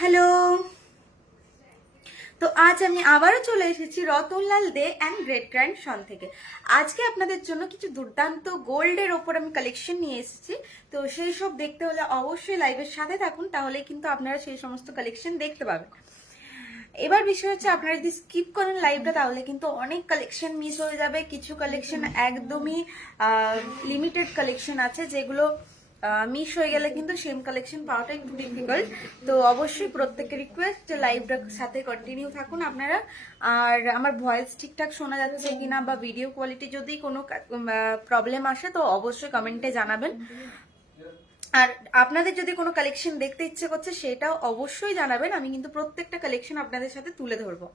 Hello. তো আজ আমি আবারও চলে এসেছি Ratanlal Dey and great grand সন থেকে। আজকে আপনাদের জন্য কিছু দুর্দান্ত গোল্ডের ওপর আমি কালেকশন নিয়ে এসেছি। তো সেই সব দেখতে হলে অবশ্যই লাইভের সাথে থাকুন, তাহলে কিন্তু আপনারা সেই সমস্ত কালেকশন দেখতে পাবেন। এবার বিষয় হচ্ছে, আপনারা যদি স্কিপ করেন লাইভটা তাহলে কিন্তু অনেক কালেকশন মিস হয়ে যাবে। কিছু কালেকশন একদমই লিমিটেড কালেকশন আছে, যেগুলো মিস হয়ে গেলে কিন্তু সেম কালেকশন পাওয়াটা একটু ডিফিকাল্ট। তো অবশ্যই প্রত্যেকের রিকোয়েস্ট যে লাইভটার সাথে কন্টিনিউ থাকুন আপনারা। আর আমার ভয়েস ঠিকঠাক শোনা যাচ্ছে কিনা বা ভিডিও কোয়ালিটি যদি কোনো প্রবলেম আসে তো অবশ্যই কমেন্টে জানাবেন। আর আপনাদের যদি কোনো কালেকশন দেখতে ইচ্ছে করছে সেটাও অবশ্যই জানাবেন, আমি কিন্তু প্রত্যেকটা কালেকশন আপনাদের সাথে তুলে ধরবো।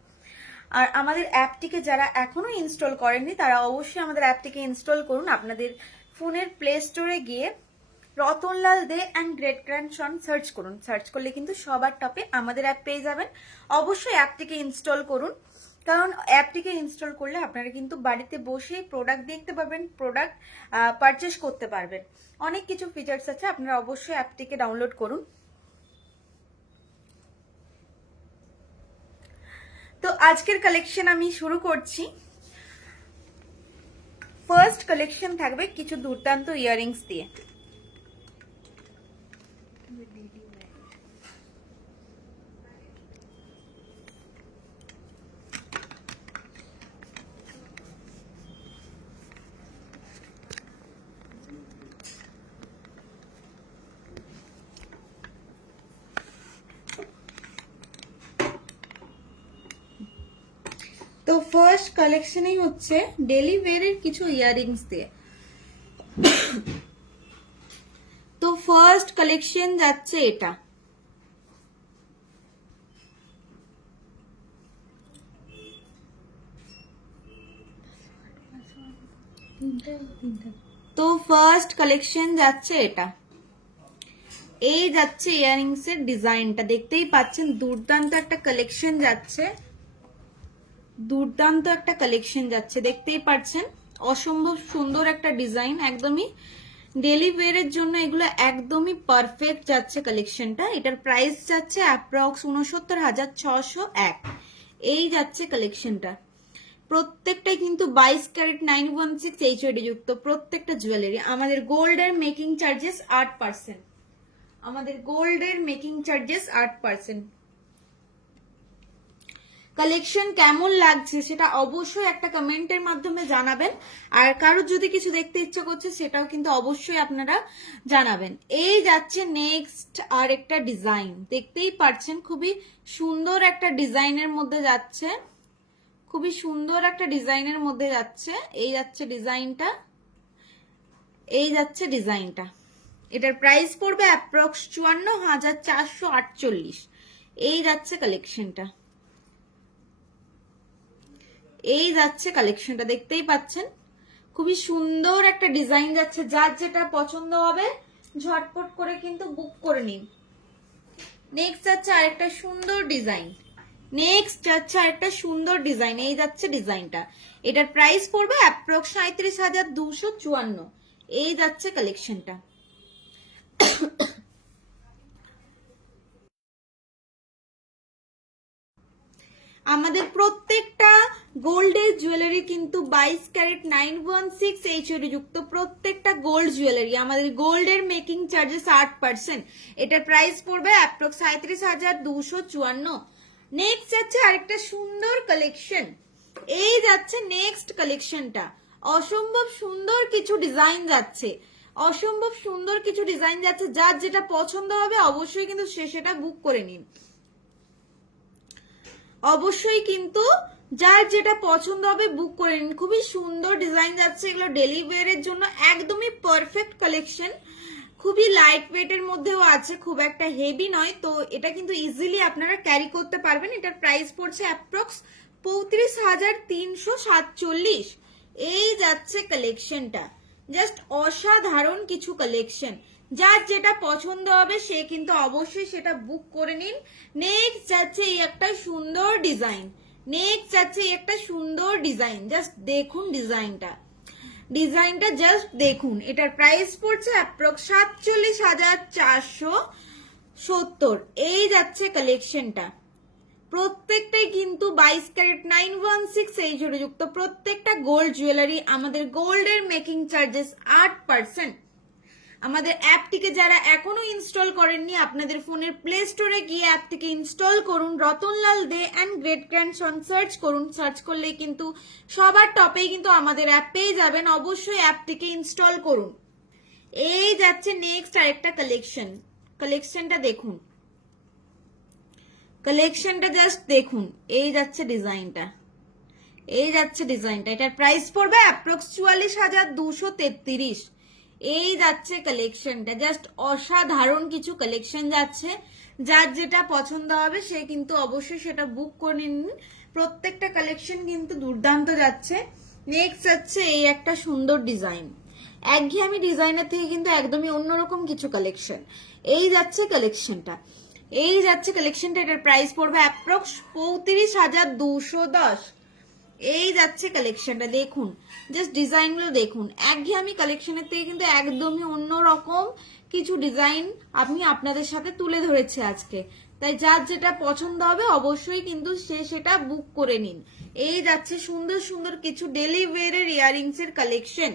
আর আমাদের অ্যাপটিকে যারা এখনো ইনস্টল করেননি তারা অবশ্যই আমাদের অ্যাপটিকে ইনস্টল করুন। আপনাদের ফোনের প্লে স্টোরে গিয়ে Ratanlal Dey and great grandson search করুন। সার্চ করলে কিন্তু সবার টপে আমাদের অ্যাপ পেয়ে যাবেন। অবশ্যই অ্যাপটিকে ইনস্টল করুন, কারণ অ্যাপটিকে ইনস্টল করলে আপনারা কিন্তু বাড়িতে বসেই প্রোডাক্ট দেখতে পারবেন, প্রোডাক্ট পারচেস করতে পারবেন। অনেক কিছু ফিচার্স আছে, আপনারা অবশ্যই অ্যাপটিকে ডাউনলোড করুন। তো আজকের কালেকশন আমি শুরু করছি। ফার্স্ট কালেকশন থাকবে কিছু দুর্দান্ত ইয়াররিংস দিয়ে। তো ফার্স্ট কালেকশনই হচ্ছে ডেলি ওয়্যারের কিছু ইয়াররিংস দিয়ে। তো ফার্স্ট কালেকশন যাচ্ছে এটা। তো ফার্স্ট কালেকশন যাচ্ছে এটা। এই যাচ্ছে ইয়াররিংস এর ডিজাইনটা, দেখতেই পাচ্ছেন দুর্দান্ত একটা কালেকশন যাচ্ছে, দুর্দান্ত একটা কালেকশন যাচ্ছে, দেখতেই পাচ্ছেন অসম্ভব সুন্দর একটা ডিজাইন। একদমই ডেলি ওয়্যারের জন্য এগুলো একদমই পারফেক্ট যাচ্ছে কালেকশনটা। এটার প্রাইস যাচ্ছে অ্যাপ্রক্স ৬৯,৬০১। এই যাচ্ছে কালেকশনটা। প্রত্যেকটাই কিন্তু 22 ক্যারেট 916 এইচওডি যুক্ত প্রত্যেকটা জুয়েলারি। আমাদের গোল্ডের মেকিং চার্জেস 8%। আমাদের গোল্ডের মেকিং চার্জেস 8%। কালেকশন কেমন লাগছে সেটা অবশ্যই একটা কমেন্টের মাধ্যমে জানাবেন। আর কারোর যদি কিছু দেখতে ইচ্ছে করছে সেটাও কিন্তু অবশ্যই আপনারা জানাবেন। এই যাচ্ছে নেক্সট আর একটা ডিজাইন, দেখতেই পাচ্ছেন খুবই সুন্দর একটা ডিজাইনের মধ্যে যাচ্ছে, খুবই সুন্দর একটা ডিজাইনের মধ্যে যাচ্ছে। এই যাচ্ছে ডিজাইনটা, এই যাচ্ছে ডিজাইনটা। এটার প্রাইস পড়বে অ্যাপ্রক্স ৫৪,৪৪৮। এই যাচ্ছে কালেকশনটা, এই যাচ্ছে কালেকশনটা, দেখতেই পাচ্ছেন খুবই সুন্দর একটা ডিজাইন যাচ্ছে। যার যেটা পছন্দ হবে ঝটপট করে কিন্তু বুক করে নিন। নেক্সট যাচ্ছে আরেকটা সুন্দর ডিজাইন, নেক্সট যাচ্ছে আরেকটা সুন্দর ডিজাইন। এই যাচ্ছে ডিজাইনটা, এটার প্রাইস পড়বে অ্যাপ্রক্স ৩৭,২৫৪। এই যাচ্ছে কালেকশনটা। আমাদের প্রত্যেকটা গোল্ডের জুয়েলারি কিন্তু 22 ক্যারেট 916 এইচওডি যুক্ত প্রত্যেকটা গোল্ড জুয়েলারি। আমাদের গোল্ডের মেকিং চার্জেস 8%। এটার প্রাইস পড়বে অ্যাপ্রক্স ৩৭,২৫৪। নেক্সট যাচ্ছে আরেকটা সুন্দর কালেকশন। এই যাচ্ছে নেক্সট কালেকশনটা, অসম্ভব সুন্দর কিছু ডিজাইন যাচ্ছে, অসম্ভব সুন্দর কিছু ডিজাইন যাচ্ছে। যার যেটা পছন্দ হবে অবশ্যই কিন্তু সেটা বুক করে নিন। অবশ্যই কিন্তু যার যেটা পছন্দ হবে বুক করে নিন। খুবই সুন্দর ডিজাইন যাচ্ছে, এগুলো ডেলি ওয়্যারের জন্য একদমই পারফেক্ট কালেকশন। খুবই লাইট ওয়েটের মধ্যেও আছে, খুব একটা হেভি নয়। তো এটা কিন্তু ইজিলি আপনারা ক্যারি করতে পারবেন। এটার প্রাইস পড়ছে অ্যাপ্রক্স ৩৫,৩৪৭। এই যাচ্ছে কালেকশনটা, জাস্ট অসাধারণ কিছু কালেকশন। যার যেটা পছন্দ হবে সে কিন্তু অবশ্যই সেটা বুক করে নিন। নেক্সট যাচ্ছে এই একটা সুন্দর ডিজাইন, নেক্সট যাচ্ছে এই একটা সুন্দর ডিজাইন। জাস্ট দেখুন ডিজাইনটা, ডিজাইনটা জাস্ট দেখুন। এটার প্রাইস পড়ছে অ্যাপ্রক্স ৪৭,৪০০। 70। এই যাচ্ছে কালেকশনটা, প্রত্যেকটাই কিন্তু 22 ক্যারেট 916 এই জুড়ে যুক্ত প্রত্যেকটা গোল্ড জুয়েলারি। আমাদের গোল্ডের মেকিং চার্জেস 8%। আমাদের অ্যাপটিকে যারা এখনো ইনস্টল করেননি, আপনাদের ফোনের প্লে স্টোরে গিয়ে অ্যাপটিকে ইনস্টল করুন, Ratanlal Dey and great grandson search করুন। সার্চ করলে কিন্তু সবার টপেই কিন্তু আমাদের অ্যাপ পেয়ে যাবেন। অবশ্যই অ্যাপটিকে ইনস্টল করুন। এই যাচ্ছে নেক্সট আরেকটা কালেকশন। কালেকশনটা দেখুন, কালেকশনটা জাস্ট দেখুন। এই যাচ্ছে ডিজাইনটা, এই যাচ্ছে ডিজাইনটা। এটার প্রাইস পড়বে অ্যাপ্রক্স 44,233। এই যাচ্ছে কালেকশনটা, জাস্ট অসাধারণ কিছু কালেকশন যাচ্ছে। যার যেটা পছন্দ হবে সে কিন্তু অবশ্যই সেটা বুক করে নিন। প্রত্যেকটা কালেকশন কিন্তু দুর্দান্ত যাচ্ছে। নেক্সট যাচ্ছে এই একটা সুন্দর ডিজাইন, একঘেয়েমি ডিজাইনের থেকে কিন্তু একদমই অন্যরকম কিছু কালেকশন। এই যাচ্ছে কালেকশনটা, এই যাচ্ছে কালেকশনটা। এটার প্রাইস পড়বে অ্যাপ্রক্স 35,210। এই যাচ্ছে কালেকশনটা, দেখুন জাস্ট ডিজাইনগুলো দেখুন। একঘেয়েমি কালেকশনের থেকে কিন্তু একদমই অন্যরকম কিছু ডিজাইন আমি আপনাদের সাথে তুলে ধরেছি আজকে। তাই যার যেটা পছন্দ হবে অবশ্যই কিন্তু সে সেটা বুক করে নিন। এই যাচ্ছে সুন্দর সুন্দর কিছু ডেলি ওয়্যারের ইয়াররিংস এর কালেকশন।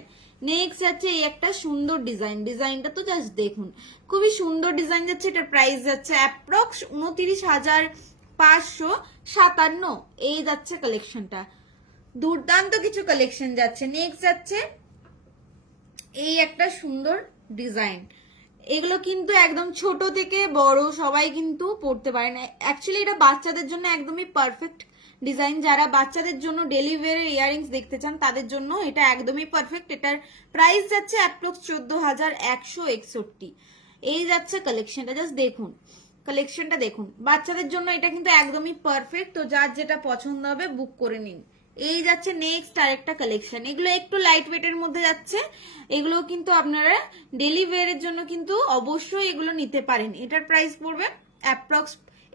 নেক্সট যাচ্ছে এই একটা সুন্দর ডিজাইন, ডিজাইনটা তো জাস্ট দেখুন, খুবই সুন্দর ডিজাইন যাচ্ছে। এটার প্রাইস যাচ্ছে অ্যাপ্রক্স 29,557। এই যাচ্ছে কালেকশনটা, দুর্দান্ত কিছু কালেকশন যাচ্ছে। নেক্সট যাচ্ছে এই একটা সুন্দর ডিজাইন। এগুলো কিন্তু একদম ছোট থেকে বড় সবাই কিন্তু পড়তে পারে না। অ্যাকচুয়ালি এটা বাচ্চাদের জন্য একদমই পারফেক্ট ডিজাইন। যারা বাচ্চাদের জন্য ডেলি ওয়্যারের ইয়াররিংস দেখতে চান তাদের জন্য এটা একদমই পারফেক্ট। এটার প্রাইস যাচ্ছে অ্যাপ্রক্স 14,161। এই যাচ্ছে কালেকশনটা, জাস্ট দেখুন কালেকশনটা দেখুন। বাচ্চাদের জন্য এটা কিন্তু একদমই পারফেক্ট। তো যার যেটা পছন্দ হবে বুক করে নিন। এই যাচ্ছে নেক্সট আরেকটা কালেকশন। এগুলো একটু লাইট ওয়েটের মধ্যে যাচ্ছে। এগুলো কিন্তু আপনারা ডেলি ওয়্যারের জন্য কিন্তু অবশ্যই এগুলো নিতে পারেন। এটার প্রাইস পড়বে অ্যাপ্রক্স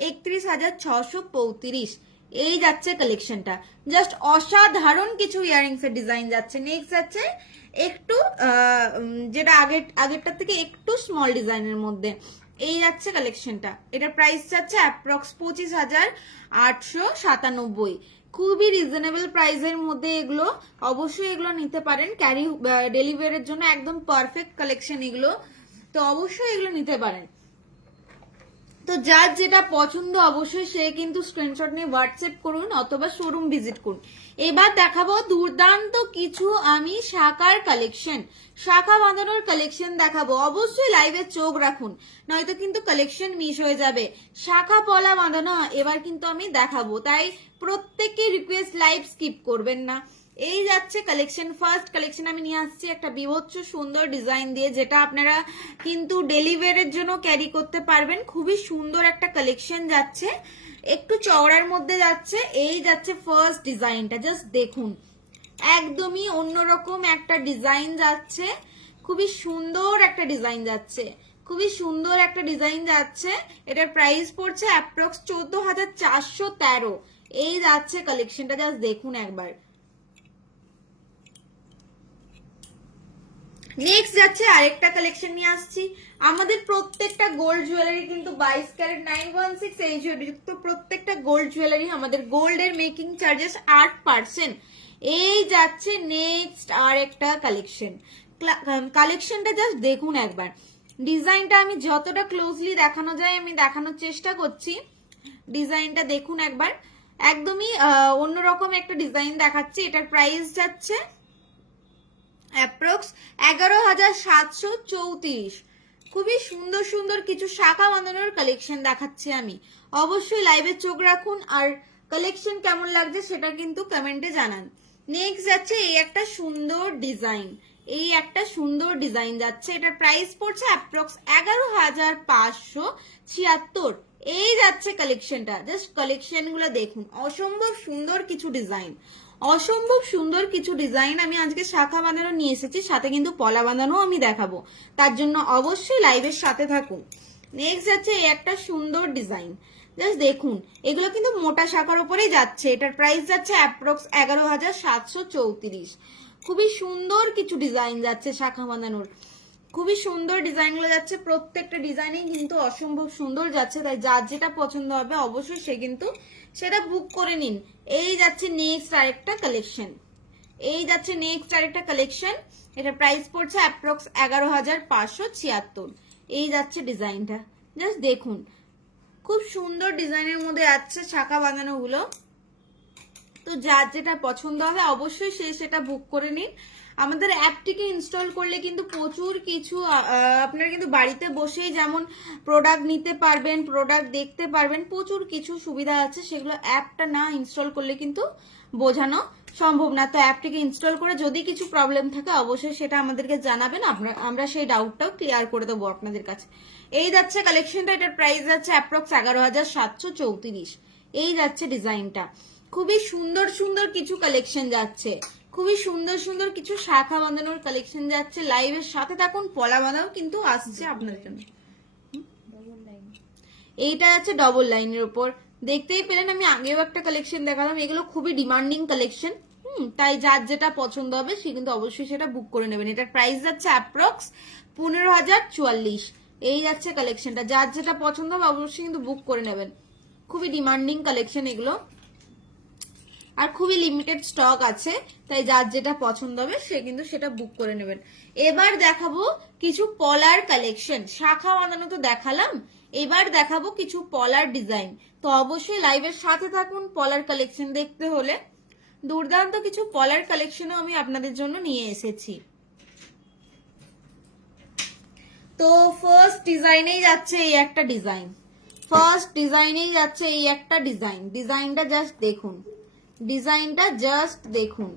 31,635। এই যাচ্ছে কালেকশনটা, জাস্ট অসাধারণ কিছু ইয়াররিংস এর ডিজাইন যাচ্ছে। নেক্সট যাচ্ছে একটু যেটা আগেরটার থেকে একটু স্মল ডিজাইনের মধ্যে। এই যাচ্ছে কালেকশনটা, এটার প্রাইস যাচ্ছে অ্যাপ্রক্স 25,897। খুবই রিজনেবল প্রাইসের মধ্যে এগুলো, অবশ্যই এগুলো নিতে পারেন। ক্যারি ডেলি ওয়্যারের জন্য একদম পারফেক্ট কালেকশন এগুলো, তো অবশ্যই এগুলো নিতে পারেন। তো যার যেটা পছন্দ অবশ্যই সে কিন্তু স্ক্রিনশট নিয়ে হোয়াটসঅ্যাপ করুন অথবা শোরুম ভিজিট করুন। এবার দেখাবো দুর্দান্ত কিছু আমি শাখার কালেকশন, শাখা বাঁধানোর কালেকশন দেখাবো। অবশ্যই লাইভে চোখ রাখুন, নয়তো কিন্তু কালেকশন মিস হয়ে যাবে। শাখা পলা বাঁধানো এবার কিন্তু আমি দেখাবো, তাই প্রত্যেককে রিকোয়েস্ট লাইভ স্কিপ করবেন না। এই যাচ্ছে কালেকশন। ফার্স্ট কালেকশন আমি নিয়ে আসছি একটা বিভৎস সুন্দর ডিজাইন দিয়ে, যেটা আপনারা কিন্তু ডেলি ওয়্যারের জন্য ক্যারি করতে পারবেন। খুবই সুন্দর একটা কালেকশন যাচ্ছে, একটু চওড়ার মধ্যে যাচ্ছে। এই যাচ্ছে ফার্স্ট ডিজাইনটা, জাস্ট দেখুন একদমই অন্যরকম একটা ডিজাইন যাচ্ছে। খুবই সুন্দর একটা ডিজাইন যাচ্ছে, খুবই সুন্দর একটা ডিজাইন যাচ্ছে। এটার প্রাইস পড়ছে অ্যাপ্রক্স 14,413। এই যাচ্ছে কালেকশনটা, জাস্ট দেখুন একবার। নেক্সট যাচ্ছে আরেকটা কালেকশন নিয়ে আসছি। আমাদের প্রত্যেকটা গোল্ড জুয়েলারি কিন্তু 22 ক্যারেট 916 এই যুক্ত প্রত্যেকটা গোল্ড জুয়েলারি। আমাদের গোল্ডের মেকিং চার্জেস 8%। এই যাচ্ছে নেক্সট আরেকটা কালেকশন। কালেকশনটা জাস্ট দেখুন একবার। ডিজাইনটা আমি যতটা ক্লোজলি দেখানো যায় আমি দেখানোর চেষ্টা করছি। ডিজাইনটা দেখুন একবার, একদমই অন্যরকম একটা ডিজাইন দেখাচ্ছি। এটার প্রাইস যাচ্ছে অ্যাপ্রক্স 11,734। খুবই সুন্দর সুন্দর কিছু শাখা বাঁধানোর কালেকশন দেখাচ্ছি আমি। অবশ্যই লাইভে চোখ রাখুন, আর কালেকশন কেমন লাগছে সেটা কিন্তু কমেন্টে জানান। নেক্সট যাচ্ছে এই একটা সুন্দর ডিজাইন, এই একটা সুন্দর ডিজাইন যাচ্ছে। এটার প্রাইস পড়ছে অ্যাপ্রক্স 11,576। এই যাচ্ছে কালেকশনটা, জাস্ট কালেকশন গুলো দেখুন। অসম্ভব সুন্দর কিছু ডিজাইন, অসম্ভব সুন্দর কিছু ডিজাইন আমি আজকে শাখা বাঁধানো নিয়ে এসেছি, সাথে কিন্তু পলা বাঁধানো আমি দেখাবো। তার জন্য অবশ্যই লাইভের সাথে থাকুন। নেক্সট যাচ্ছে এই একটা সুন্দর ডিজাইন, জাস্ট দেখুন। এগুলো কিন্তু মোটা শাখার উপরেই যাচ্ছে। এটার প্রাইস যাচ্ছে অ্যাপ্রক্স 11,734। খুবই সুন্দর কিছু ডিজাইন যাচ্ছে শাখা বাঁধানোর। খুবই সুন্দর ডিজাইনগুলো যাচ্ছে, প্রত্যেকটা ডিজাইনই কিন্তু অসম্ভব সুন্দর যাচ্ছে, তাই যার যেটা পছন্দ হবে অবশ্যই সে কিন্তু সেটা বুক করে নিন। এই যাচ্ছে নেক্সট আরেকটা কালেকশন, এই যাচ্ছে নেক্সট আরেকটা কালেকশন, এটা প্রাইস পড়ছে অ্যাপ্রক্স 11,576। এই যাচ্ছে ডিজাইনটা, জাস্ট দেখুন খুব সুন্দর ডিজাইনের মধ্যে যাচ্ছে শাখা বাঁধানো গুলো। তো যার যেটা পছন্দ হবে অবশ্যই সে সেটা বুক করে নিন। আমাদের অ্যাপটিকে ইনস্টল করলে কিন্তু প্রচুর কিছু আপনারা কিন্তু বাড়িতে বসেই যেমন প্রোডাক্ট নিতে পারবেন, প্রোডাক্ট দেখতে পারবেন, প্রচুর কিছু সুবিধা আছে, সেগুলো অ্যাপটা না ইনস্টল করলে কিন্তু বোঝানো সম্ভব না। তো অ্যাপটিকে ইনস্টল করে যদি কিছু প্রবলেম থাকে অবশ্যই সেটা আমাদেরকে জানাবেন, আমরা সেই ডাউটটাও ক্লিয়ার করে দেবো আপনাদের কাছে। এই যাচ্ছে কালেকশনটা, এটার প্রাইস যাচ্ছে অ্যাপ্রক্স 11,734। এই যাচ্ছে ডিজাইনটা, খুবই সুন্দর সুন্দর কিছু কালেকশন যাচ্ছে, খুবই সুন্দর সুন্দর কিছু শাখা বাঁধানোর কালেকশন যাচ্ছে। লাইভের সাথে থাকুন, পলা বাঁধাও কিন্তু আসছে আপনাদের জন্য। এইটা আছে ডবল লাইনের উপর, দেখতেই পেলেন আমি আগেও একটা কালেকশন দেখালাম, এগুলো খুবই ডিমান্ডিং কালেকশন। তাই যার যেটা পছন্দ হবে সে কিন্তু অবশ্যই সেটা বুক করে নেবেন। এটার প্রাইস যাচ্ছে অ্যাপ্রক্স 15,044। এই যাচ্ছে কালেকশনটা, যার যেটা পছন্দ হবে অবশ্যই কিন্তু বুক করে নেবেন। খুবই ডিমান্ডিং কালেকশন এগুলো, আর খুবই লিমিটেড স্টক আছে, তাই যার যেটা পছন্দ হবে সে কিন্তু সেটা বুক করে নেবেন। এবার দেখাবো কিছু পলার কালেকশন, শাখা বাঁধানো তো দেখালাম, এবার দেখাবো কিছু পলার ডিজাইন। তো অবশ্যই লাইভের সাথে থাকুন, পলার কালেকশন দেখতে হলে দুর্দান্ত কিছু পলার কালেকশনও আমি আপনাদের জন্য নিয়ে এসেছি। তো ফার্স্ট ডিজাইনেই যাচ্ছে এই একটা ডিজাইন, ফার্স্ট ডিজাইনেই যাচ্ছে এই একটা ডিজাইন, ডিজাইনটা জাস্ট দেখুন, ডিজাইনটা জাস্ট দেখুন।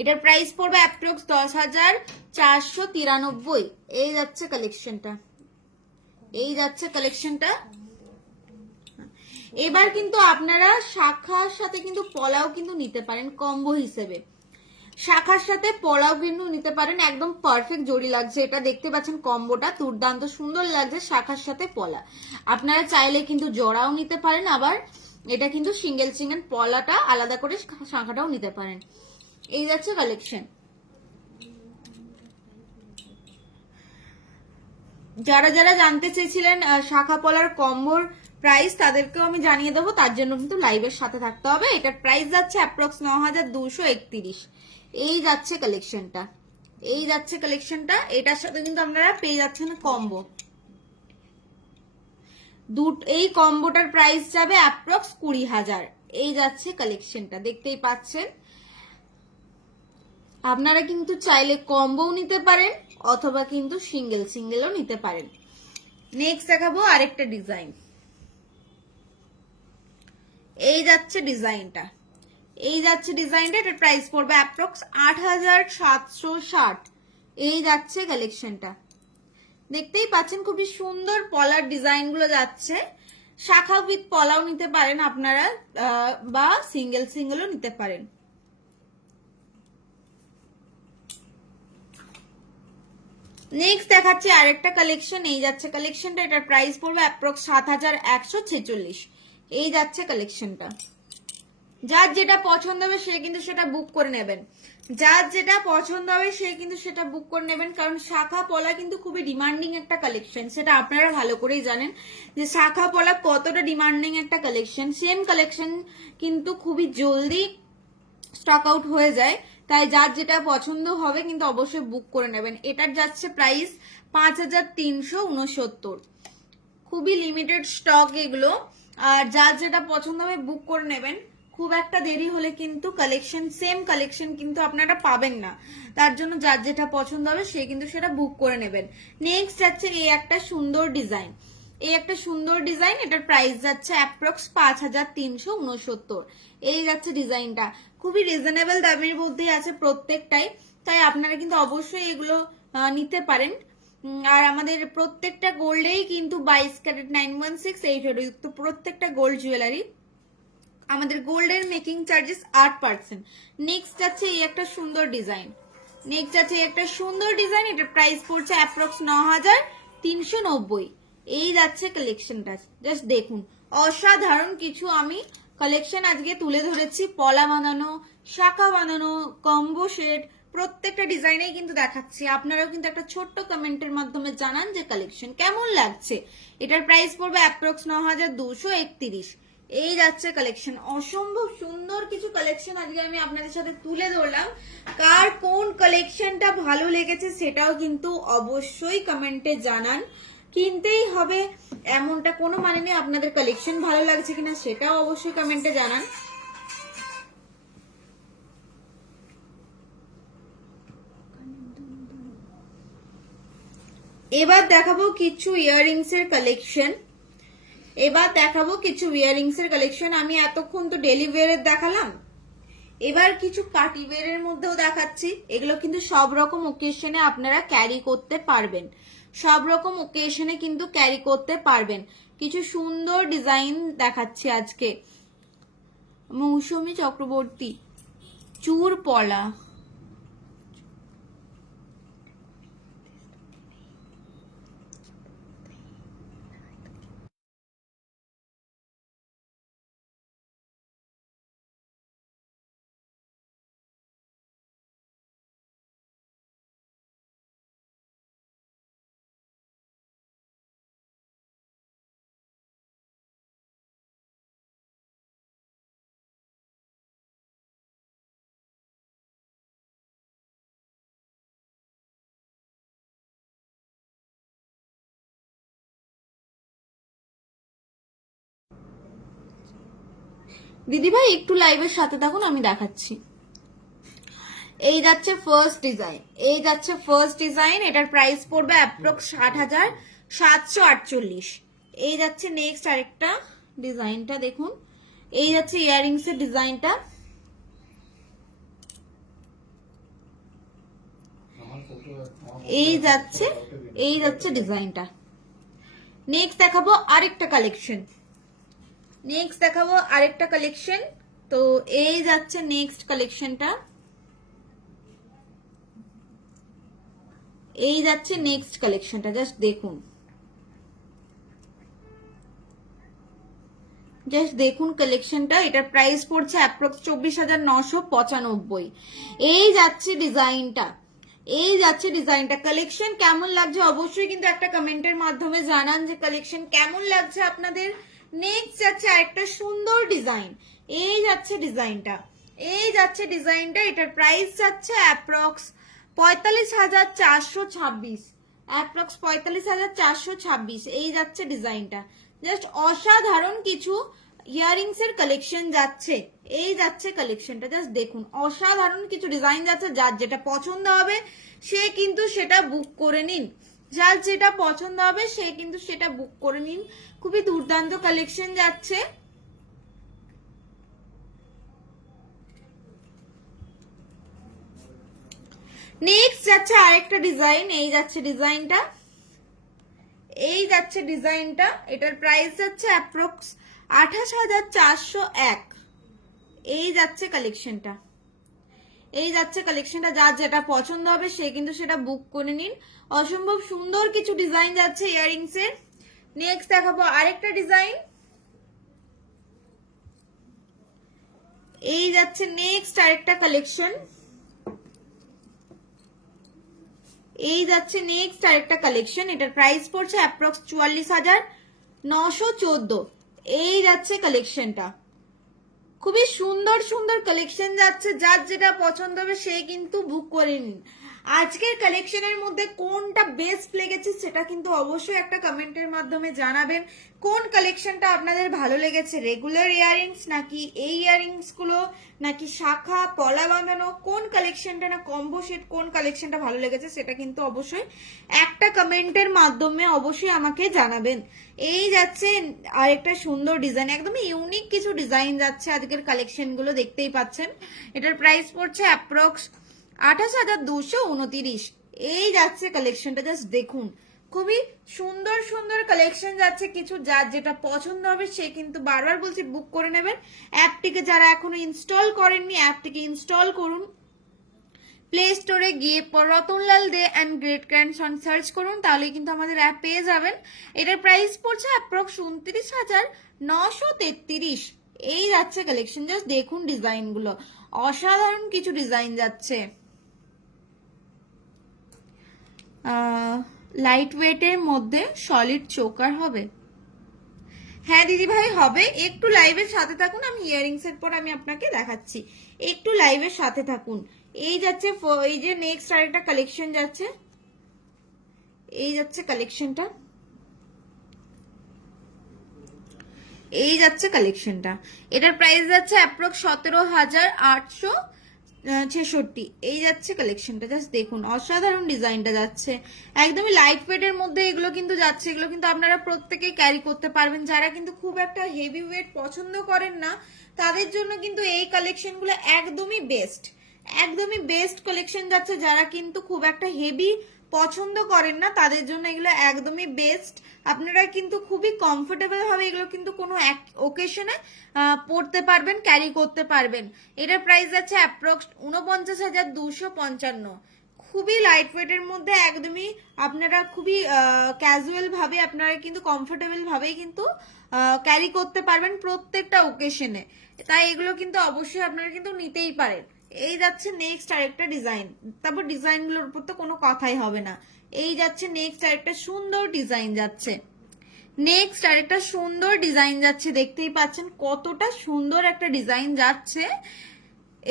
এটার প্রাইস পড়বে অ্যাপ্রক্স 10,493। এই যাচ্ছে কালেকশনটা, এই যাচ্ছে কালেকশনটা। এবার কিন্তু আপনারা শাখার সাথে কিন্তু পলাও কিন্তু নিতে পারেন কম্বো হিসেবে, শাখার সাথে পলাও কিন্তু নিতে পারেন, একদম পারফেক্ট জড়ি লাগছে। এটা দেখতে পাচ্ছেন কম্বোটা দুর্দান্ত সুন্দর লাগছে, শাখার সাথে পলা। আপনারা চাইলে কিন্তু জোড়াও নিতে পারেন, আবার এটা কিন্তু সিঙ্গেল সিঙ্গেল পলাটা আলাদা করে শাখাটাও নিতে পারেন। এই যাচ্ছে কালেকশন। যারা যারা জানতে চেয়েছিলেন শাখা পলার কম্বোর প্রাইস, তাদেরকেও আমি জানিয়ে দেবো, তার জন্য কিন্তু লাইভের সাথে থাকতে হবে। এটার প্রাইস যাচ্ছে অ্যাপ্রক্স 9,231। এই যাচ্ছে কালেকশনটা, এই যাচ্ছে কালেকশনটা। এটার সাথে কিন্তু আপনারা পেয়ে যাচ্ছেন কম্বো, এই কম্বোটার প্রাইস যাবে অ্যাপ্রক্স 20,000। এই যাচ্ছে কালেকশনটা, দেখতেই পাচ্ছেন। আপনারা কিন্তু চাইলে কম্বোও নিতে পারেন অথবা কিন্তু সিঙ্গেল সিঙ্গেলও নিতে পারেন। নেক্সট দেখাবো আরেকটা ডিজাইন, এই যাচ্ছে ডিজাইনটা, এই যাচ্ছে ডিজাইনটা। এটার প্রাইস পড়বে অ্যাপ্রক্স 8,760। এই যাচ্ছে কালেকশনটা, দেখতেই পাচ্ছেন খুবই সুন্দর পলার ডিজাইন গুলো যাচ্ছে। শাখা উইথ পলাও নিতে পারেন আপনারা, বা সিঙ্গেল সিঙ্গেলও নিতে পারেন। নেক্সট দেখাচ্ছি আরেকটা কালেকশন, এই যাচ্ছে কালেকশনটা। এটার প্রাইস পড়বে অ্যাপ্রক্স 7,146। এই যাচ্ছে কালেকশনটা, যার যেটা পছন্দ হবে সে কিন্তু সেটা বুক করে নেবেন, যার যেটা পছন্দ হবে সে কিন্তু সেটা বুক করে নেবেন। কারণ শাখা পলা কিন্তু খুবই ডিমান্ডিং একটা কালেকশন, সেটা আপনারা ভালো করেই জানেন যে শাখা পলা কতটা ডিমান্ডিং একটা কালেকশন। সেম কালেকশন কিন্তু খুবই জলদি স্টক আউট হয়ে যায়, তাই যার যেটা পছন্দ হবে কিন্তু অবশ্যই বুক করে নেবেন। এটার যাচ্ছে প্রাইস 5,369। খুবই লিমিটেড স্টক এগুলো, আর যার যেটা পছন্দ হবে বুক করে নেবেন। খুব একটা দেরি হলে কিন্তু কালেকশন, সেম কালেকশন কিন্তু আপনারা পাবেন না, তার জন্য যার যেটা পছন্দ হবে সে কিন্তু সেটা বুক করে নেবেন। নেক্সট যাচ্ছে এই একটা সুন্দর ডিজাইন, এই একটা সুন্দর ডিজাইন। এটার প্রাইস যাচ্ছে অ্যাপ্রক্স 5,369। এই যাচ্ছে ডিজাইনটা, খুবই রিজনেবল দামের মধ্যে আছে প্রত্যেকটাই, তাই আপনারা কিন্তু অবশ্যই এগুলো নিতে পারেন। আর আমাদের প্রত্যেকটা গোল্ডেই কিন্তু 22 ক্যারেট 916 যুক্ত প্রত্যেকটা গোল্ড জুয়েলারি, আমাদের গোল্ডের মেকিং চার্জেস 8%। নেক্সট যাচ্ছে এই একটা সুন্দর ডিজাইন, নেক্সট যাচ্ছে এই একটা সুন্দর ডিজাইন। এটার প্রাইস পড়ছে অ্যাপ্রক্স 9,390। এই যাচ্ছে কালেকশনটা, জাস্ট দেখুন অসাধারণ কিছু আমি কালেকশন আজকে তুলে ধরেছি। পলা বানানো, শাখা বানানো, কম্বো সেট, প্রত্যেকটা ডিজাইনেই কিন্তু দেখাচ্ছি, আপনারাও কিন্তু একটা ছোট্ট কমেন্টের মাধ্যমে জানান যে কালেকশন কেমন লাগছে। এটার প্রাইস পড়বে অ্যাপ্রক্স 9231। এই যাচ্ছে কালেকশন, অসম্ভব সুন্দর কিছু কালেকশন আজকে আমি আপনাদের সাথে তুলে ধরলাম। কার কোন কালেকশনটা ভালো লেগেছে সেটাও কিন্তু অবশ্যই কমেন্টে জানান। কিনতেই হবে এমনটা কোনো মানে নেই, আপনাদের কালেকশন ভালো লাগছে কিনা সেটাও অবশ্যই কমেন্টে জানান। এবার দেখাবো কিছু ইয়াররিংস এর কালেকশন। আমি এতক্ষণ তো ডেলি ওয়্যারের দেখালাম, এবার কিছু পার্টি ওয়্যারের মধ্যেও দেখাচ্ছি। এগুলো কিন্তু সব রকম ওকেশনে আপনারা ক্যারি করতে পারবেন, কিছু সুন্দর ডিজাইন দেখাচ্ছি আজকে। মৌসুমী চক্রবর্তী চুর পলা, দিদি ভাই একটু লাইভের সাথে থাকুন, আমি দেখাচ্ছি। এই যাচ্ছে ফার্স্ট ডিজাইন, এটার প্রাইস পড়বে অ্যাপ্রক্স 60,748। এই যাচ্ছে নেক্সট আরেকটা ডিজাইনটা দেখুন, এই যাচ্ছে ইয়াররিংস এর ডিজাইনটা। এই যাচ্ছে ডিজাইনটা। নেক্সট দেখাবো আরেকটা কালেকশন। তো এই যাচ্ছে নেক্সট কালেকশনটা, জাস্ট দেখুন কালেকশনটা। এটার প্রাইস পড়ছে অ্যাপ্রক্স 24,995। এই যাচ্ছে ডিজাইনটা। কালেকশন কেমন লাগছে অবশ্যই কিন্তু একটা কমেন্টের মাধ্যমে জানান যে কালেকশন কেমন লাগছে আপনাদের। নেক্সট যাচ্ছে আরেকটা সুন্দর ডিজাইন, এই যাচ্ছে ডিজাইনটা। এটার প্রাইস যাচ্ছে অ্যাপ্রক্স 45,426। এই যাচ্ছে ডিজাইনটা। জাস্ট অসাধারণ কিছু ইয়াররিংস এর কালেকশন যাচ্ছে। এই যাচ্ছে কালেকশনটা, জাস্ট দেখুন অসাধারণ কিছু ডিজাইন যাচ্ছে। যার যেটা পছন্দ হবে সে কিন্তু সেটা বুক করে নিন। খুবই দুর্দান্ত কালেকশন যাচ্ছে। নেক্সট যাচ্ছে আরেকটা ডিজাইন, এই যাচ্ছে ডিজাইনটা। এটার প্রাইস যাচ্ছে অ্যাপ্রক্স 28,401। এই যাচ্ছে কালেকশনটা। যার যেটা পছন্দ হবে সে কিন্তু সেটা বুক করে নিন। অসম্ভব সুন্দর কিছু ডিজাইন যাচ্ছে ইয়াররিংস এর। নেক্সট দেখাবো আরেকটা ডিজাইন, এই যাচ্ছে নেক্সট আরেকটা কালেকশন। এটার প্রাইস পড়ছে অ্যাপ্রক্স 44,914। এই যাচ্ছে কালেকশনটা। খুবই সুন্দর কালেকশন যাচ্ছে। যার যেটা পছন্দ হবে সে কিন্তু বুক করে নিন। আজকের কালেকশনের মধ্যে কোনটা বেস্ট লেগেছে সেটা কিন্তু অবশ্যই একটা কমেন্টের মাধ্যমে জানাবেন। কোন কালেকশনটা আপনাদের ভালো লেগেছে, রেগুলার ইয়াররিংস নাকি এই ইয়াররিংস গুলো, নাকি শাখা পলা বাঁধানো, কোন কালেকশনটা না কম্বো সেট, কোন কালেকশনটা ভালো লেগেছে সেটা কিন্তু অবশ্যই একটা কমেন্টের মাধ্যমে অবশ্যই আমাকে জানাবেন। এই যাচ্ছে আরেকটা সুন্দর ডিজাইন, একদম ইউনিক কিছু ডিজাইন যাচ্ছে আজকের কালেকশন গুলো, দেখতেই পাচ্ছেন। এটার প্রাইস পড়ছে অ্যাপ্রক্স 28,229। এই যাচ্ছে কালেকশনটা, জাস্ট দেখুন খুবই সুন্দর কালেকশন যাচ্ছে কিছু। যার যেটা পছন্দ হবে সে কিন্তু বারবার বলছি বুক করে নেবেন। অ্যাপটিকে যারা এখনো ইনস্টল করেননি অ্যাপটিকে ইনস্টল করুন, প্লে স্টোরে গিয়ে Ratanlal Dey and great grandson search করুন, তাহলে কিন্তু আমাদের অ্যাপ পেয়ে যাবেন। এটার প্রাইস পড়ছে অ্যাপ্রক্স 29,933। এই যাচ্ছে কালেকশন, জাস্ট দেখুন ডিজাইনগুলো, অসাধারণ কিছু ডিজাইন যাচ্ছে। লাইট ওয়েটের মধ্যে সলিড চোকার হবে। হ্যাঁ দিদি ভাই হবে, একটু লাইভের সাথে থাকুন, আমি ইয়ারিংস এর পর আমি আপনাকে দেখাচ্ছি, একটু লাইভের সাথে থাকুন। এই যাচ্ছে, এই যে নেক্সট আরেকটা কালেকশন যাচ্ছে, এই যাচ্ছে কালেকশনটা, এই যাচ্ছে কালেকশনটা, এটার প্রাইস যাচ্ছে অ্যাপ্রক্স 17,866। এই যাচ্ছে কালেকশনটা, জাস্ট দেখুন অসাধারণ ডিজাইনটা যাচ্ছে, একদমই লাইট ওয়েটের মধ্যে এগুলো কিন্তু যাচ্ছে। এগুলো কিন্তু আপনারা প্রত্যেকেই ক্যারি করতে পারবেন, যারা কিন্তু খুব একটা হেভি ওয়েট পছন্দ করেন না তাদের জন্য কিন্তু এই কালেকশনগুলো একদমই বেস্ট, একদমই বেস্ট কালেকশন যাচ্ছে। যারা কিন্তু খুব একটা হেভি পছন্দ করেন না তাদের জন্য এগুলো একদমই বেস্ট। আপনারা কিন্তু খুবই কমফোর্টেবল ভাবে এগুলো কিন্তু কোনো ওকেশনে পড়তে পারবেন, ক্যারি করতে পারবেন। এটার প্রাইস আছে অ্যাপ্রক্স 49,255। খুবই লাইট ওয়েটের মধ্যে, একদমই আপনারা খুবই ক্যাজুয়াল ভাবে আপনারা কিন্তু কমফোর্টেবল ভাবেই কিন্তু ক্যারি করতে পারবেন প্রত্যেকটা ওকেশনে, তাই এগুলো কিন্তু অবশ্যই আপনারা কিন্তু নিতেই পারেন। এই যাচ্ছে নেক্সট আরেকটা ডিজাইন, তারপর ডিজাইনগুলোর উপর তো কোনো কথাই হবে না। এই যাচ্ছে নেক্সট আরেকটা সুন্দর ডিজাইন যাচ্ছে, নেক্সট আরেকটা সুন্দর ডিজাইন যাচ্ছে, দেখতেই পাচ্ছেন কতটা সুন্দর একটা ডিজাইন যাচ্ছে।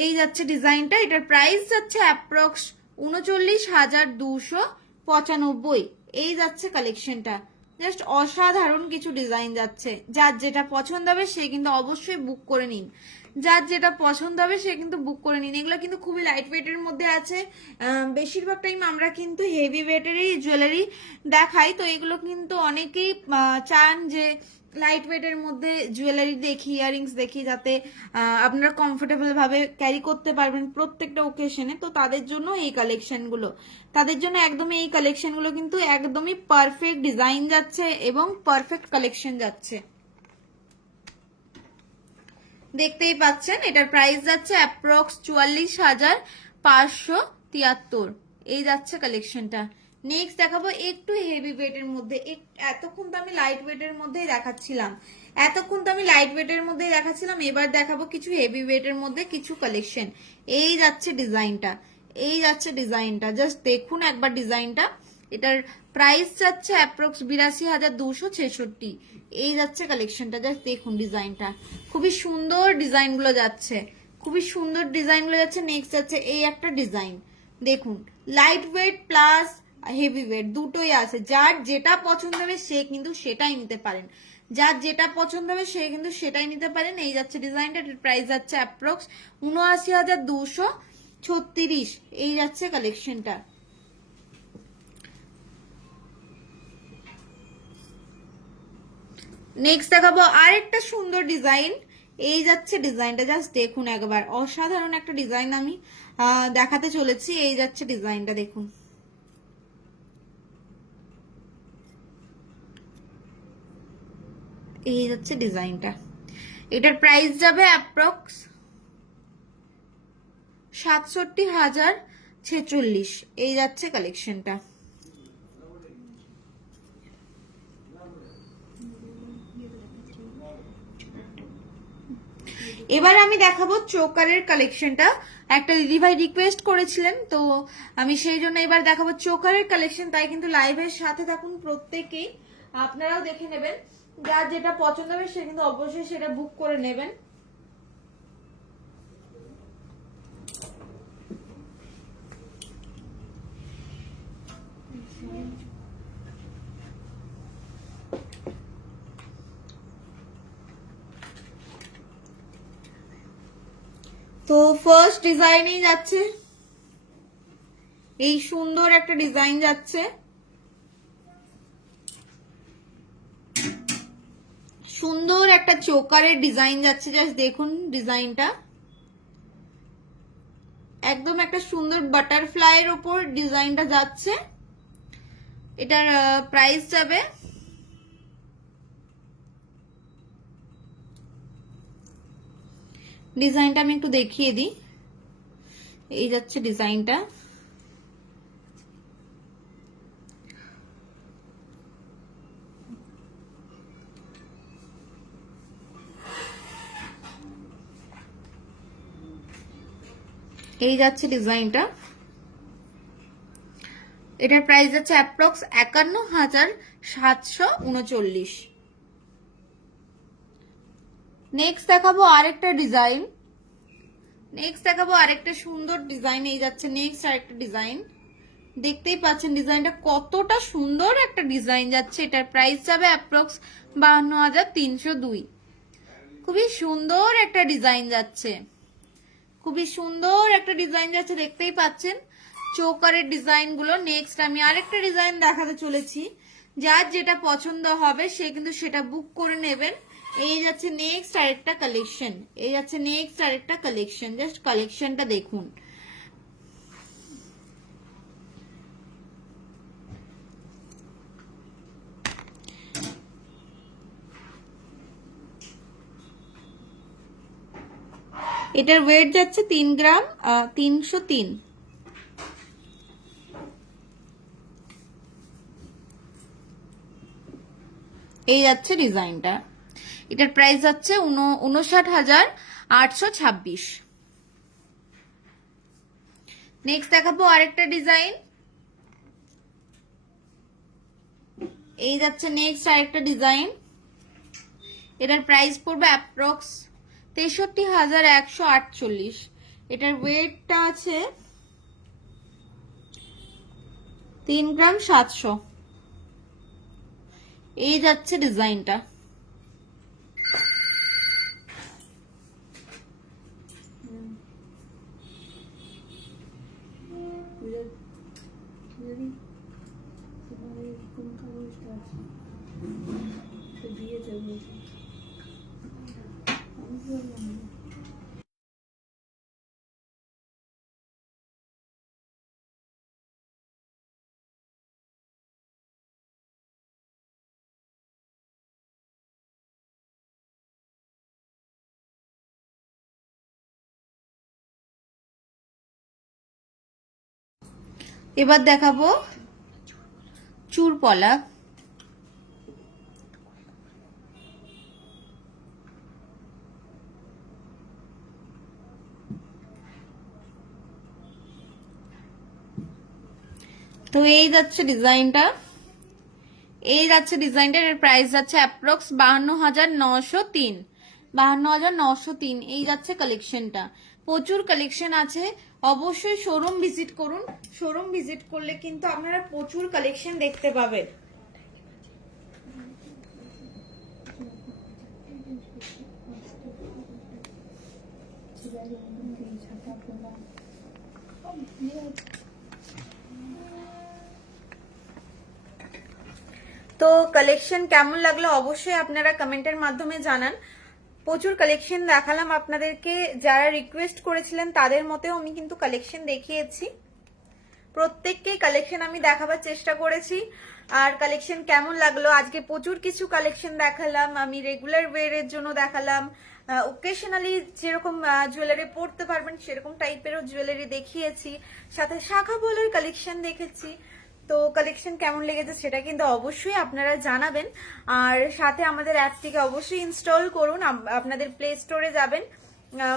এই যাচ্ছে ডিজাইনটা, এটার প্রাইস যাচ্ছে অ্যাপ্রক্স 39,295। এই যাচ্ছে কালেকশনটা, জাস্ট অসাধারণ কিছু ডিজাইন যাচ্ছে। যার যেটা পছন্দ হবে সে কিন্তু অবশ্যই বুক করে নিন, যার যেটা পছন্দ হবে সে কিন্তু বুক করে নিন। এগুলো কিন্তু খুবই লাইট ওয়েটের মধ্যে আছে, বেশিরভাগ টাইম আমরা কিন্তু হেভি ওয়েটেরই জুয়েলারি দেখাই, তো এগুলো কিন্তু অনেকেই চান যে লাইট ওয়েটের মধ্যে জুয়েলারি দেখি, ইয়ারিংস দেখি, যাতে আপনারা কমফোর্টেবল ভাবে ক্যারি করতে পারবেন প্রত্যেকটা ওকেশনে। তো তাদের জন্য এই কালেকশনগুলো, তাদের জন্য একদমই এই কালেকশনগুলো কিন্তু একদমই পারফেক্ট ডিজাইন যাচ্ছে এবং পারফেক্ট কালেকশন যাচ্ছে, দেখতেই পাচ্ছেন। এটার প্রাইস যাচ্ছে অ্যাপ্রক্স 44,573। এই যাচ্ছে কালেকশনটা। নেক্সট দেখাবো একটু হেভি ওয়েটের মধ্যে, এতক্ষণ তো আমি লাইট ওয়েটের মধ্যেই দেখাচ্ছিলাম, এবার দেখাবো কিছু হেভি ওয়েটের মধ্যে কিছু কালেকশন। এই যাচ্ছে ডিজাইনটা, এই যাচ্ছে ডিজাইনটা, জাস্ট দেখুন একবার ডিজাইনটা। এটার প্রাইস যাচ্ছে অ্যাপ্রক্স 82,266। এই যাচ্ছে কালেকশনটা, জাস্ট দেখুন ডিজাইনটা, খুবই সুন্দর ডিজাইনগুলো যাচ্ছে, খুবই সুন্দর ডিজাইনগুলো যাচ্ছে। নেক্সট যাচ্ছে এই একটা ডিজাইন, দেখুন light weight plus heavy weight দুটোই আছে, যার যেটা পছন্দ হবে সে কিন্তু সেটাই নিতে পারেন, যার যেটা পছন্দ হবে সে কিন্তু সেটাই নিতে পারেন। এই যাচ্ছে ডিজাইনটা, প্রাইস যাচ্ছে অ্যাপ্রক্স 79,236। এই যাচ্ছে কালেকশনটা। নেক্সট দেখাবো আরেকটা সুন্দর ডিজাইন। এই যাচ্ছে ডিজাইনটা, জাস্ট দেখুন একবার অসাধারণ একটা ডিজাইন আমি দেখাতে চলেছি। এই যাচ্ছে ডিজাইনটা, দেখুন এই যাচ্ছে ডিজাইনটা। এটার প্রাইস যাবে অ্যাপ্রক্স 67,046। এই যাচ্ছে কালেকশনটা। এবার আমি দেখাবো চোকারের কালেকশনটা, একটা দিদিভাই রিকোয়েস্ট করেছিলেন, তো আমি সেই জন্য এবার দেখাবো চোকারের কালেকশন, তাই কিন্তু লাইভের সাথে থাকুন প্রত্যেকেই, আপনারাও দেখে নেবেন, যার যেটা পছন্দ হবে সে কিন্তু অবশ্যই সেটা বুক করে নেবেন। তো ফার্স্ট ডিজাইনেই যাচ্ছে, এই সুন্দর একটা ডিজাইন যাচ্ছে, সুন্দর একটা চোকারের ডিজাইন যাচ্ছে, জাস্ট দেখুন ডিজাইনটা, একদম একটা সুন্দর বাটারফ্লাই এর উপর ডিজাইনটা যাচ্ছে। এটার প্রাইস যাবে ডিজাইনটা আমি একটু দেখিয়ে দিই। এই যাচ্ছে ডিজাইনটা, এই যাচ্ছে ডিজাইনটা। এটার প্রাইস আছে অ্যাপ্রক্স 51,739। নেক্সট দেখাবো আরেকটা ডিজাইন। আরেকটা সুন্দর ডিজাইন। এই যাচ্ছে নেক্সট আরেকটা ডিজাইন। দেখতেই পাচ্ছেন ডিজাইনটা কতটা সুন্দর একটা ডিজাইন যাচ্ছে। এটার প্রাইস যাবে অ্যাপ্রক্স 52,302। খুবই সুন্দর একটা ডিজাইন যাচ্ছে, দেখতেই পাচ্ছেন চোকারের ডিজাইন গুলো। নেক্সট আমি আরেকটা ডিজাইন দেখাতে চলেছি, যার যেটা পছন্দ হবে সে কিন্তু সেটা বুক করে নেবেন। এই যাচ্ছে নেক্সট আরেকটা কালেকশন। জাস্ট কালেকশনটা দেখুন। এটার ওয়েট যাচ্ছে 3 গ্রাম 303। এই যাচ্ছে ডিজাইনটা। এটার প্রাইস যাচ্ছে 59,826। নেক্সট দেখাবো আরেকটা ডিজাইন। এই যাচ্ছে নেক্সট আরেকটা ডিজাইন। এটার প্রাইস পড়বে অ্যাপ্রক্স 63,148। এটার ওয়েটটা আছে 3 গ্রাম 700। এই যাচ্ছে ডিজাইনটা। এবার দেখাবো চুরপলা। তো এই যাচ্ছে ডিজাইনটা। এর প্রাইস যাচ্ছে অ্যাপ্রক্স 52,903। 52,903। এই যাচ্ছে কালেকশনটা। প্রচুর কালেকশন আছে, অবশ্যই শোরুম ভিজিট করুন। শোরুম ভিজিট করলে কিন্তু আপনারা প্রচুর কালেকশন দেখতে পাবেন। তো কালেকশন কেমন লাগলো অবশ্যই আপনারা কমেন্টের মাধ্যমে জানান। প্রচুর কালেকশন দেখালাম আপনাদেরকে, যারা রিকোয়েস্ট করেছিলেন তাদের মতেও আমি কিন্তু কালেকশন দেখিয়েছি। প্রত্যেককে কালেকশন আমি দেখাবার চেষ্টা করেছি। আর কালেকশন কেমন লাগলো, আজকে প্রচুর কিছু কালেকশন দেখালাম। আমি রেগুলার ওয়্যারের জন্য দেখালাম, ওকেশনালি যেরকম জুয়েলারি পরতে পারবেন সেরকম টাইপেরও জুয়েলারি দেখিয়েছি, সাথে শাখা বলের কালেকশন দেখেছি। তো কালেকশন কেমন লেগেছে সেটা কিন্তু অবশ্যই আপনারা জানাবেন। আর সাথে আমাদের অ্যাপটিকে অবশ্যই ইনস্টল করুন। আপনাদের প্লে স্টোরে যাবেন,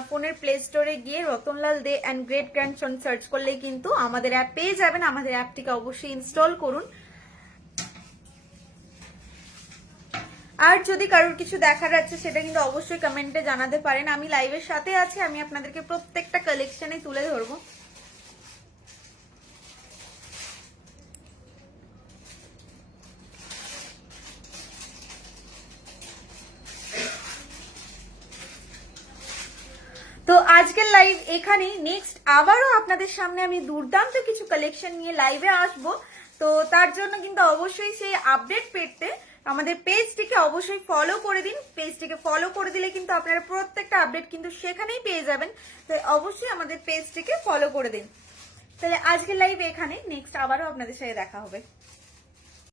ফোনের প্লে স্টোরে গিয়ে Ratanlal Dey and great grandson search করলেই কিন্তু আমাদের অ্যাপ পেয়ে যাবেন। আমাদের অ্যাপটিকে অবশ্যই ইনস্টল করুন। আর যদি কারোর কিছু দেখার আছে সেটা কিন্তু অবশ্যই কমেন্টে জানাতে পারেন। আমি লাইভের সাথে আছি, আমি আপনাদেরকে প্রত্যেকটা কালেকশনে তুলে ধরবো। তো আজকের লাইভ এখানেই। নেক্সট আবারও আপনাদের সামনে আমি দুর্দান্ত কিছু কালেকশন নিয়ে লাইভে আসব। তো তার জন্য কিন্তু অবশ্যই সেই আপডেট পেতে আমাদের পেজটিকে অবশ্যই ফলো করে দিন। পেজটিকে ফলো করে দিলে কিন্তু আপনারা প্রত্যেকটা আপডেট কিন্তু সেখানেই পেয়ে যাবেন। তাই অবশ্যই আমাদের পেজটিকে ফলো করে দিন। তাহলে আজকের লাইভ এখানে, নেক্সট আবারও আপনাদের সাথে দেখা হবে।